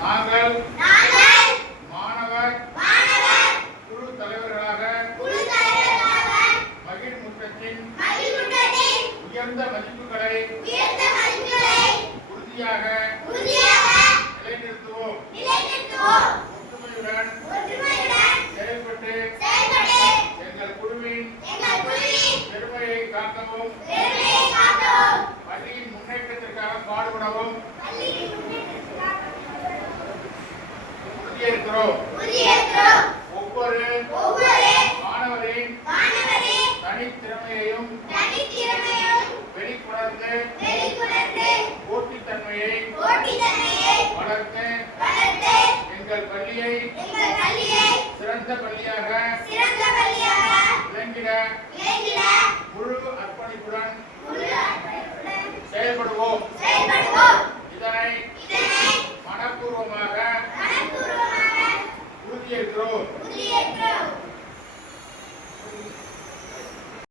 நாங்கள் மாணவர் குழு தலைவர்களாக மகிழ்முற்றத்தின் உயர்ந்த மதிப்புகளை உறுதியாக நிலைநிறுத்துவோம். ஒற்றுமையுடன் செயல்பட்டு எங்கள் குழுவின் பெருமையை காக்கவும் பள்ளியின் முன்னேற்றத்திற்காக பாடுபடவும் உறுதியேற்கிறோம். ஒவ்வொரு மாணவரின் தனித்திறமையையும் வெளிக்கொணர்ந்து போட்டித்தன்மையை வளர்த்து எங்கள் பள்ளியை சிறந்த பள்ளியாக விளங்கிட முழு அர்ப்பணிப்புடன் செயல்படுவோம். இதனை மனப்பூர்வமாக உறுதியேற்கிறோம்.